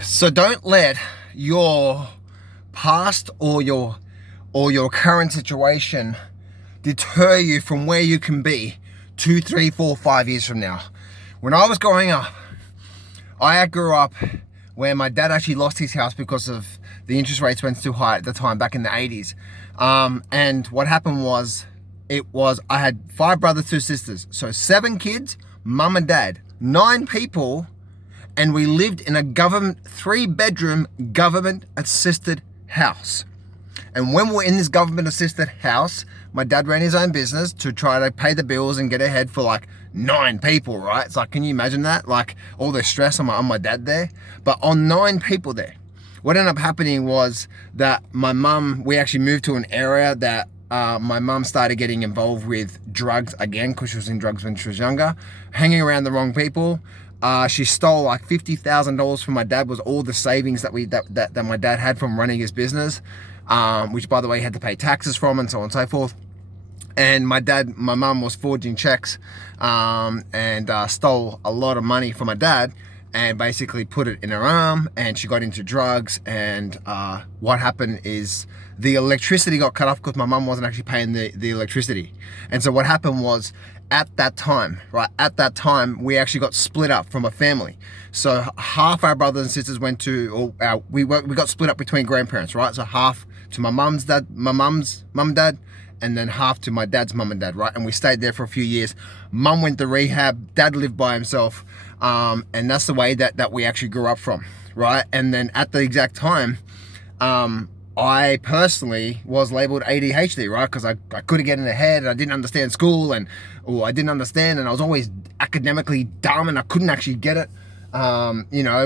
So don't let your past or your current situation deter you from where you can be 2, 3, 4, 5 years from now. When I was growing up, I grew up where my dad actually lost his house because of the interest rates went too high at the time back in the 80s. And what happened was, I had 5 brothers, 2 sisters. So 7 kids, mum and dad, 9 people, and we lived in a 3-bedroom government assisted house. And when we were in this government assisted house, my dad ran his own business to try to pay the bills and get ahead for like 9 people, right? It's like, can you imagine that? Like all the stress on my dad there, but on 9 people there. What ended up happening was that we actually moved to an area that my mum started getting involved with drugs again, because she was in drugs when she was younger, hanging around the wrong people. She stole like $50,000 from my dad, was all the savings that my dad had from running his business, which by the way he had to pay taxes from, and so on and so forth. And my mum was forging checks and stole a lot of money from my dad and basically put it in her arm, and she got into drugs. And what happened is the electricity got cut off because my mum wasn't actually paying the electricity. And so what happened was, at that time, we actually got split up from a family. So half our brothers and sisters went to, we got split up between grandparents, right? So half to my mum's mum and dad, and then half to my dad's mum and dad, right? And we stayed there for a few years. Mum went to rehab, dad lived by himself, and that's the way that we actually grew up from, right? And then at the exact time, I personally was labeled ADHD, right? Because I couldn't get in the head, and I didn't understand school, and I didn't understand, and I was always academically dumb, and I couldn't actually get it,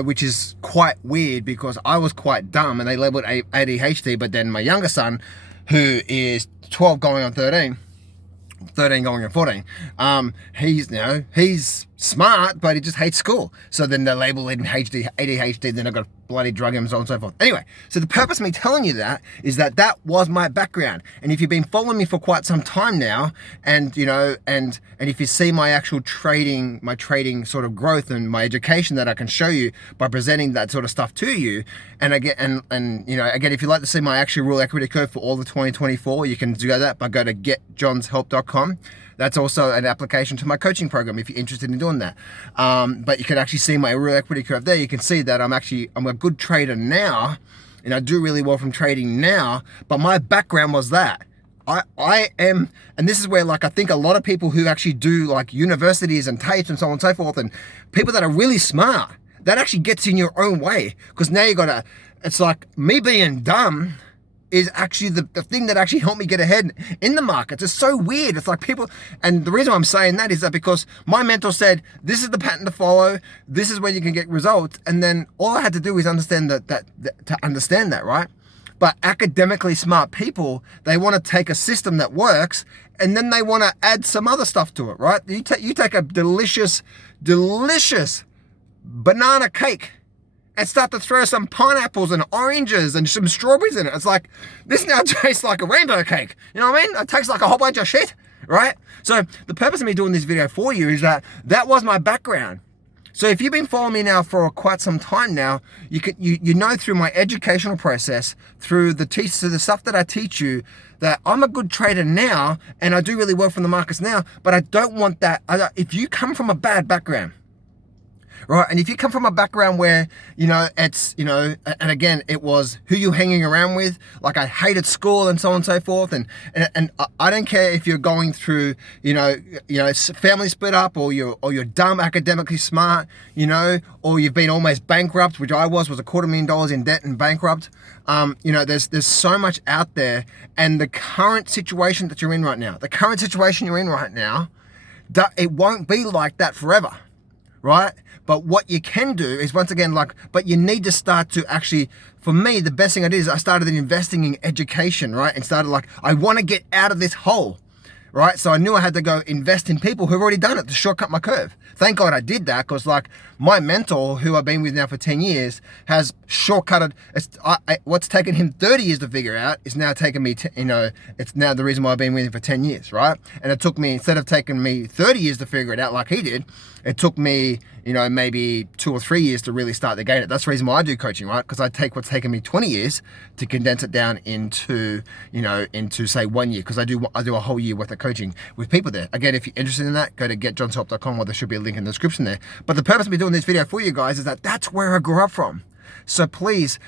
which is quite weird because I was quite dumb, and they labeled ADHD. But then my younger son, who is 12 going on 13 going on 14, he's smart, but he just hates school. So then they label it ADHD, then I got bloody drug him, and so on and so forth. Anyway, so the purpose of me telling you that is that was my background. And if you've been following me for quite some time now, and if you see my actual trading sort of growth and my education that I can show you by presenting that sort of stuff to you, and again, if you'd like to see my actual real equity curve for all of 2024, you can do that by go to getjohnshelp.com. That's also an application to my coaching program if you're interested in doing that. But you can actually see my real equity curve there. You can see that I'm a good trader now, and I do really well from trading now. But my background was that. I am, and this is where I think a lot of people who actually do like universities and tapes and so on and so forth, and people that are really smart, that actually gets in your own way. Because now it's like me being dumb is actually the thing that actually helped me get ahead in the markets. It's so weird. It's like people, and the reason I'm saying that is that because my mentor said, this is the pattern to follow, this is where you can get results, and then all I had to do is understand that to understand that, right? But academically smart people, they want to take a system that works, and then they want to add some other stuff to it, right? You take a delicious banana cake and start to throw some pineapples and oranges and some strawberries in it. It's like, this now tastes like a rainbow cake. You know what I mean? It tastes like a whole bunch of shit, right? So the purpose of me doing this video for you is that was my background. So if you've been following me now for quite some time now, you know through my educational process, through the stuff that I teach you, that I'm a good trader now, and I do really well from the markets now, but I don't want that. If you come from a bad background, right? And if you come from a background where, it's, and again, it was who you're hanging around with, like I hated school and so on and so forth. And I don't care if you're going through, it's family split up, or you're dumb, academically smart, or you've been almost bankrupt, which I was $250,000 in debt and bankrupt. There's so much out there, and the current situation that you're in right now, it won't be like that forever, right? But what you can do is, once again, but you need to start to actually, for me, the best thing I did is I started investing in education, right? And started I want to get out of this hole, right? So I knew I had to go invest in people who've already done it to shortcut my curve. Thank God I did that, because my mentor, who I've been with now for 10 years, has shortcutted. What's taken him 30 years to figure out is now taking me, it's now the reason why I've been with him for 10 years, right? And it took me, instead of taking me 30 years to figure it out like he did, it took me, maybe 2 or 3 years to really start to gain it. That's the reason why I do coaching, right? Because I take what's taken me 20 years to condense it down into say 1 year, because I do a whole year worth of coaching with people there. Again, if you're interested in that, go to getjohnshelp.com, or there should be a link in the description there. But the purpose of me doing this video for you guys is that that's where I grew up from. So please,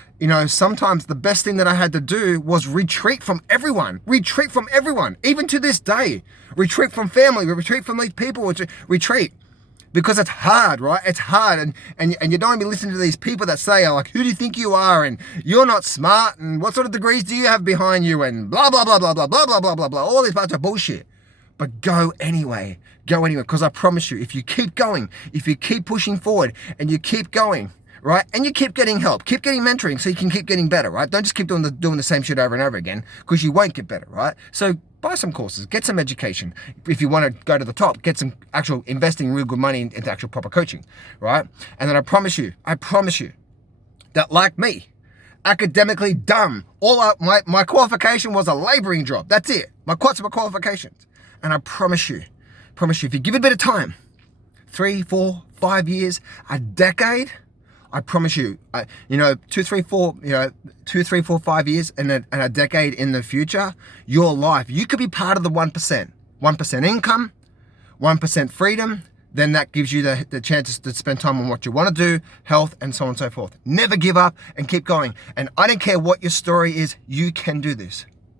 sometimes the best thing that I had to do was retreat from everyone, even to this day. Retreat from family, retreat from these people, retreat. Because it's hard, right? It's hard. And you don't want to be listening to these people that say, like, who do you think you are? And you're not smart. And what sort of degrees do you have behind you? And blah, blah, blah, blah, blah, blah, blah, blah, blah, blah. All this bunch of bullshit. But go anyway. Go anyway. Because I promise you, if you keep going, if you keep pushing forward and you keep going, right? And you keep getting help, keep getting mentoring so you can keep getting better, right? Don't just keep doing the same shit over and over again, because you won't get better, right? So buy some courses, get some education. If you want to go to the top, get some actual investing real good money into actual proper coaching, right? And then I promise you that, like me, academically dumb, my qualification was a laboring job. That's it. My qualifications. And I promise you, if you give it a bit of time, 3, 4, 5 years, a decade, I promise you, 2, 3, 4, 5 years and a decade in the future, your life, you could be part of the 1%. 1% income, 1% freedom. Then that gives you the chances to spend time on what you want to do, health, and so on and so forth. Never give up and keep going. And I don't care what your story is, you can do this.